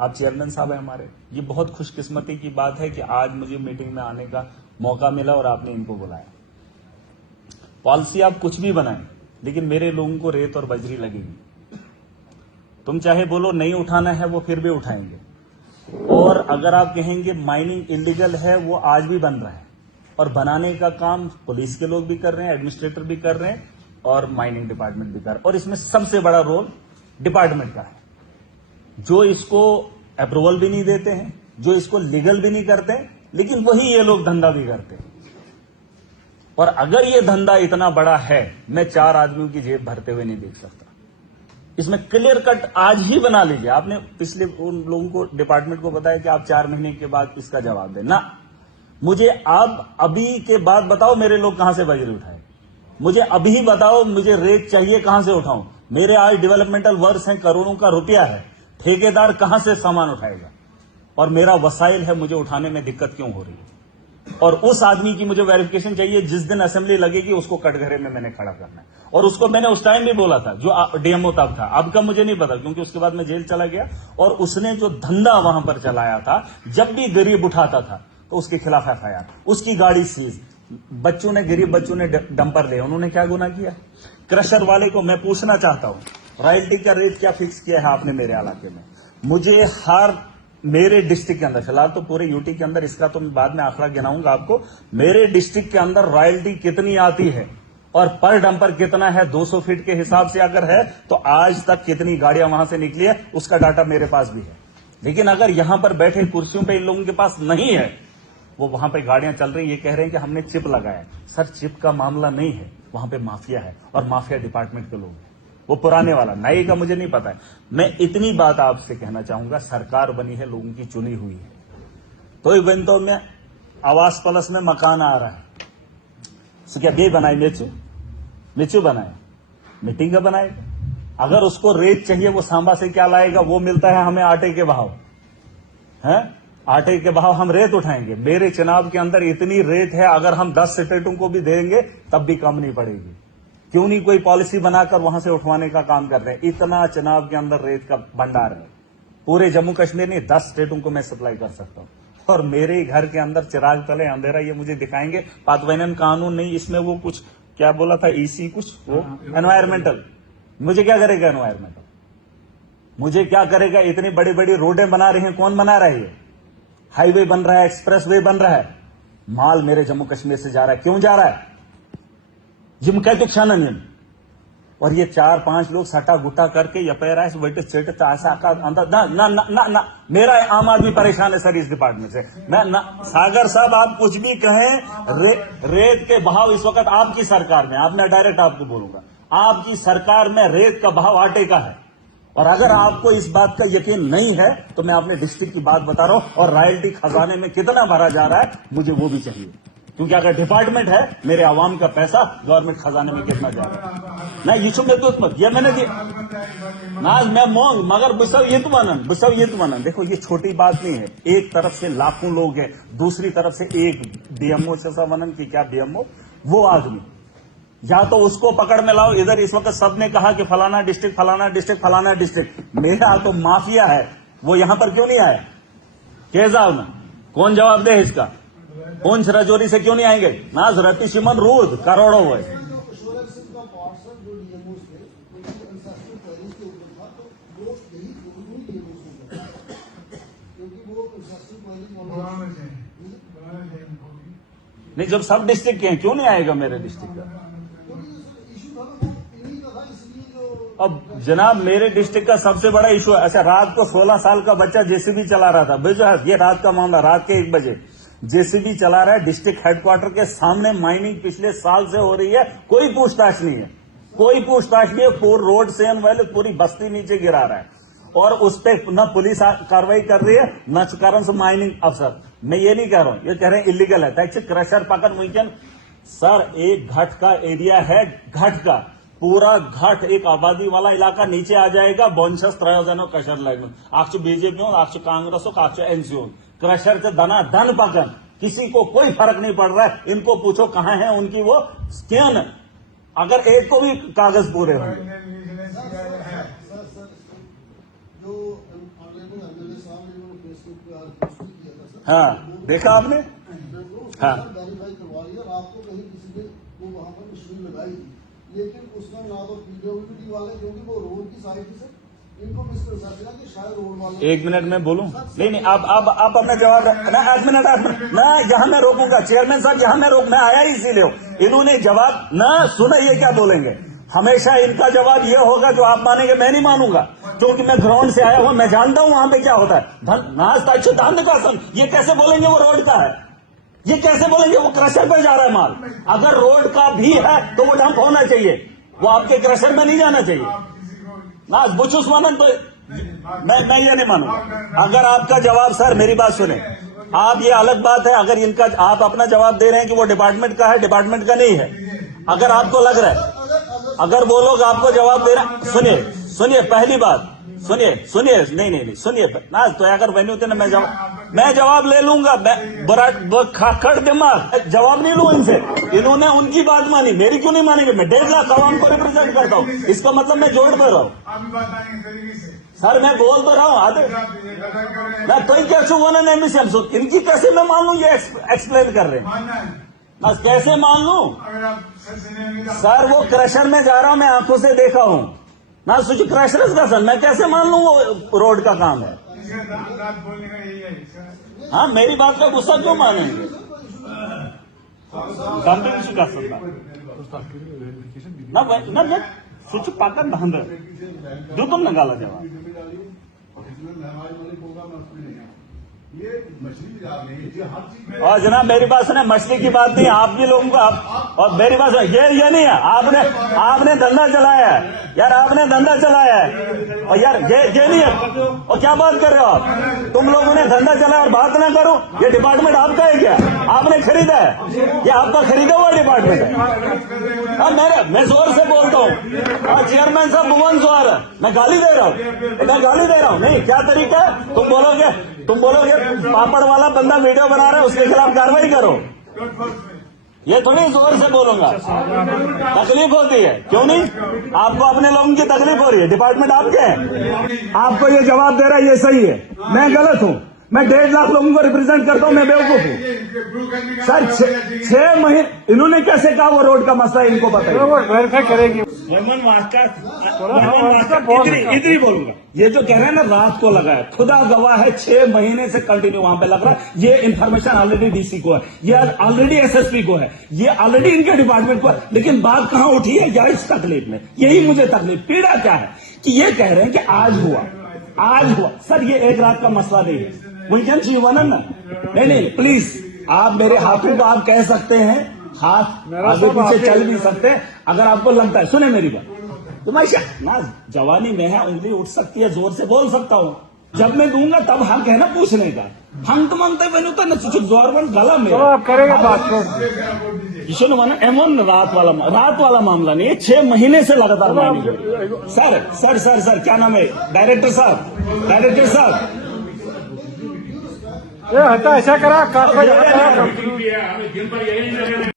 आप चेयरमैन साहब हैं हमारे। ये बहुत खुशकिस्मती की बात है कि आज मुझे मीटिंग में आने का मौका मिला और आपने इनको बुलाया। पॉलिसी आप कुछ भी बनाएं, लेकिन मेरे लोगों को रेत और बजरी लगेगी। तुम चाहे बोलो नहीं उठाना है, वो फिर भी उठाएंगे। और अगर आप कहेंगे माइनिंग इलीगल है, वो आज भी बन रहा है और बनाने का काम पुलिस के लोग भी कर रहे हैं, एडमिनिस्ट्रेटर भी कर रहे हैं और माइनिंग डिपार्टमेंट भी कर रहा है। और इसमें सबसे बड़ा रोल डिपार्टमेंट का है, जो इसको अप्रूवल भी नहीं देते हैं, जो इसको लीगल भी नहीं करते, लेकिन वही ये लोग धंधा भी करते हैं। और अगर ये धंधा इतना बड़ा है, मैं 4 आदमियों की जेब भरते हुए नहीं देख सकता। इसमें क्लियर कट आज ही बना लीजिए। आपने पिछले उन लोगों को डिपार्टमेंट को बताया कि आप 4 महीने के बाद इसका जवाब दें ना। मुझे आप अभी के बाद बताओ मेरे लोग कहां से बजरी उठाए, मुझे अभी बताओ मुझे रेत चाहिए कहां से उठाऊं। मेरे आज डेवलपमेंटल वर्क्स हैं, करोड़ों का रुपया है, ठेकेदार कहां से सामान उठाएगा? और मेरा वसाइल है, मुझे उठाने में दिक्कत क्यों हो रही है? और उस आदमी की मुझे वेरिफिकेशन चाहिए जिस दिन असेंबली लगेगी उसको कटघरे में मैंने खड़ा करना है। और उसको मैंने उस टाइम भी बोला था, जो डीएमओ तब था, अब का मुझे नहीं पता क्योंकि उसके बाद मैं जेल चला गया। और उसने जो धंधा वहां पर चलाया था, जब भी गरीब उठाता था तो उसके खिलाफ एफआईआर, उसकी गाड़ी सीज, बच्चों ने, गरीब बच्चों ने डंपर ले, उन्होंने क्या गुनाह किया? क्रशर वाले को मैं पूछना चाहता हूं, रॉयल्टी का रेट क्या फिक्स किया है आपने मेरे इलाके में? मुझे हर मेरे डिस्ट्रिक्ट के अंदर, फिलहाल तो पूरे यूटी के अंदर, इसका तो मैं बाद में आंकड़ा गिनाऊंगा आपको, मेरे डिस्ट्रिक्ट के अंदर रॉयल्टी कितनी आती है और पर डंपर कितना है, 200 फीट के हिसाब से अगर है तो आज तक कितनी गाड़ियां वहां से निकली है, उसका डाटा मेरे पास भी है। लेकिन अगर यहां पर बैठे कुर्सियों पे इन लोगों के पास नहीं है, वो वहां पे गाड़ियां चल रही, ये कह रहे हैं कि हमने चिप लगाया। सर, चिप का मामला नहीं है, वहां पे माफिया है और माफिया डिपार्टमेंट के लोग हैं। वो पुराने वाला, नए का मुझे नहीं पता है। मैं इतनी बात आपसे कहना चाहूंगा, सरकार बनी है, लोगों की चुनी हुई है, तो बंदों में आवास प्लस में मकान आ रहा है, तो क्या बे बनाए मेचू बनाए, मीटिंग का बनाएगा। अगर उसको रेत चाहिए, वो सांबा से क्या लाएगा? वो मिलता है हमें आटे के भाव, है आटे के भाव, हम रेत उठाएंगे। मेरे चुनाव के अंदर इतनी रेत है, अगर हम 10 स्टेटों को भी देंगे तब भी कम नहीं पड़ेगी। क्यों नहीं कोई पॉलिसी बनाकर वहां से उठवाने का काम कर रहे हैं? इतना चुनाव के अंदर रेत का भंडार है, पूरे जम्मू कश्मीर नहीं 10 स्टेटों को मैं सप्लाई कर सकता हूं। और मेरे ही घर के अंदर चिराग तले अंधेरा, ये मुझे दिखाएंगे। पातवैनन कानून नहीं, इसमें वो कुछ क्या बोला था, ईसी कुछ, वो एनवायरमेंटल, मुझे क्या करेगा एनवायरमेंटल? मुझे क्या करेगा? इतनी बड़ी बड़ी रोडें बना रहे हैं, कौन बना रहा है? ये हाईवे बन रहा है, एक्सप्रेस वे बन रहा है, माल मेरे जम्मू कश्मीर से जा रहा है। क्यों जा रहा है? जिम कहते क्षण, और ये 4-5 लोग सटा गुटा करके ना मेरा आम आदमी परेशान है सर इस डिपार्टमेंट से। मैं ना, सागर साहब आप कुछ भी कहें, रेत के भाव इस वक्त आपकी सरकार में, आप, मैं डायरेक्ट आपको बोलूंगा, आपकी सरकार में रेत का भाव आटे का है। और अगर आपको इस बात का यकीन नहीं है तो मैं अपने डिस्ट्रिक्ट की बात बता रहा हूं, और रॉयल्टी खजाने में कितना भरा जा रहा है मुझे वो भी चाहिए। क्योंकि अगर डिपार्टमेंट है, मेरे आवाम का पैसा गवर्नमेंट खजाने में कितना जा रहा है? मैं यीशु में तो मत, ये मैंने ना मैं मोंग मगर बिसव ये तो देखो, ये छोटी बात नहीं है। एक तरफ से लाखों लोग हैं, दूसरी तरफ से एक डीएमओ से वनन की क्या डीएमओ, वो आदमी, या तो उसको पकड़ में लाओ। इधर इस वक्त सबने कहा कि फलाना डिस्ट्रिक्ट, फलाना डिस्ट्रिक्ट, फलाना डिस्ट्रिक्ट, मेरा तो माफिया है, वो यहां पर क्यों नहीं आया? केजाव में कौन जवाब दे इसका? कौन राजौरी से क्यों नहीं आएंगे? नाज रति सिमन रूद करोड़ों हुए। नहीं, जब सब डिस्ट्रिक्ट के हैं क्यों नहीं आएगा मेरे डिस्ट्रिक्ट का? अब जनाब, मेरे डिस्ट्रिक्ट का सबसे बड़ा इशू है। अच्छा, रात को 16 साल का बच्चा जेसीबी चला रहा था, भेजो, ये रात का मामला, रात के 1 बजे जेसीबी चला रहा है डिस्ट्रिक्ट हेडक्वार्टर के सामने। माइनिंग पिछले साल से हो रही है, कोई पूछताछ नहीं है, कोई पूछताछ नहीं है। पूरी रोड से वाले पूरी बस्ती नीचे गिरा रहा है, और उस पर न पुलिस कार्रवाई कर रही है, न कारण से माइनिंग अफसर। मैं ये नहीं कह रहा हूं, ये कह रहे हैं इलीगल है, टैक्स क्रशर पकड़ मुमकिन। सर, एक घाट का एरिया है, घाट का पूरा घाट, एक आबादी वाला इलाका नीचे आ जाएगा। 52 क्रशर लाइन आखचु बीजेपी, आखचु कांग्रेस, आखचु एनसीओ, क्रशर के दना धन पकड़, किसी को कोई फर्क नहीं पड़ रहा है। इनको पूछो कहां है उनकी वो स्कैन, अगर एक को भी कागज पूरे होंगे। मेरे सामने इन्होंने फेसबुक पे आज पोस्ट भी किया था सर। हाँ, देखा आपने? हाँ। वेरीफाई करवा लिया और आपको कहीं किसी ने वो वहाँ पर मशीन लगाई थी, लेकिन उसका ना तो पीडब्ल्यूडी वाले, क्योंकि वो रोड की साइड थी सर, इनको मिसप्रेजेंट किया कि शायद रोड वाले। एक मिनट में बोलूं? नहीं, आप अपना जवाब ना, एक मिनट मैं यहाँ मैं रोकूंगा चेयरमैन साहब, यहाँ मैं रोक, मैं आया ही इसीलिए। इन्होंने जवाब ना सुना, ये क्या बोलेंगे? हमेशा इनका जवाब ये होगा जो आप मानेंगे, मैं नहीं मानूंगा, क्योंकि मैं ग्राउंड से आया हूं, मैं जानता हूं वहां पे क्या होता है। ये कैसे बोलेंगे वो रोड का है? ये कैसे बोलेंगे वो क्रशर पर जा रहा है माल? अगर रोड का भी है तो वो डंप होना चाहिए, वो आपके क्रशर में नहीं जाना चाहिए ना। बुचुस मानन तो मैं ये नहीं मानूंगा। अगर आपका जवाब, सर मेरी बात सुने, आप, ये अलग बात है अगर इनका, आप अपना जवाब दे रहे हैं कि वो डिपार्टमेंट का है, डिपार्टमेंट का नहीं है। अगर आपको लग रहा है, अगर वो लोग आपको जवाब दे रहे, सुनिए पहली बात, सुनिए नहीं सुनिए ना, तो अगर वेन्यू थे ना, मैं जवाब ले लूंगा, खाखड़ दिमाग जवाब नहीं लूं इनसे। इन्होंने उनकी बात मानी, मेरी क्यों नहीं मानेंगे? मैं 1.5 लाख आवाम को रिप्रेजेंट करता हूं, इसका मतलब मैं जोड़ दे रहा हूं। सर मैं बोल तो रहा हूं आधे, मैं तो क्या छूना नहीं, इनकी कैसे मैं मान लूं? ये एक्सप्लेन कर रहे हैं, बस कैसे मान लूं? सर वो क्रशर में जा रहा हूं, मैं आंखों से देखा हूं ना, सोच क्रशर का सर, मैं कैसे मान लूं वो रोड का काम है? हाँ, मेरी बात का गुस्सा क्यों मानेंगे? ना सोच पाकर बहंद जो तुम नगाला जवाब और जनाब मेरी बात सुने, मछली की बात नहीं, आप भी लोगों को आप, और मेरी बात सुने, ये नहीं है, आपने धंधा चलाया है यार, आपने धंधा चलाया है, और यार ये नहीं है, और क्या बात कर रहे हो आप? तुम लोगों ने धंधा चलाया और बात ना करो, ये डिपार्टमेंट आपका है क्या? आपने खरीदा है? ये आपका खरीदा हुआ डिपार्टमेंट है? मैं जोर से बोलता हूँ, चेयरमैन साहब भुवन जोर है, मैं गाली दे रहा हूँ, नहीं क्या तरीका है? तुम बोलोगे पापड़ वाला बंदा वीडियो बना रहा है, उसके खिलाफ कार्रवाई करो, ये थोड़ी जोर से बोलूंगा, तकलीफ होती है, क्यों नहीं? आपको अपने लोगों की तकलीफ हो रही है, डिपार्टमेंट आपके हैं, आपको ये जवाब दे रहा है, ये सही है, मैं गलत हूं, मैं 1.5 लाख लोगों को रिप्रेजेंट करता हूं, मैं बेवकूफ हूं? सर 6 महीने इन्होंने कैसे कहा वो रोड का मसला, इनको पता है, वो वेरीफाई करेंगे। इधर ही बोलूंगा, ये जो कह रहे हैं ना रात को लगा है, खुदा गवाह है 6 महीने से कंटिन्यू वहां पे लग रहा है। ये इन्फॉर्मेशन ऑलरेडी डीसी को है, ये ऑलरेडी एसएसपी को है, ये ऑलरेडी इनके डिपार्टमेंट को है, लेकिन बात कहां उठी है यार इस तकलीफ में? यही मुझे तकलीफ, पीड़ा क्या है कि ये कह रहे हैं कि आज हुआ। सर ये एक रात का मसला नहीं है, वही जीवन है ना। नहीं प्लीज, आप मेरे हाथों को आप कह सकते हैं, हाथ आगे पीछे चल भी सकते हैं अगर आपको लगता है। सुने मेरी बात, तुम्हारी ना जवानी में है, उंगली उठ सकती है, जोर से बोल सकता हूँ, जब मैं दूंगा तब हक है ना पूछने का। हम तो मांगते बनो तो न जोर बन गला में आप करेगा बात एमन रात वाला मामला नहीं है, 6 महीने से लगातार मानी। सर क्या नाम है? डायरेक्टर साहब हटा ऐसा करा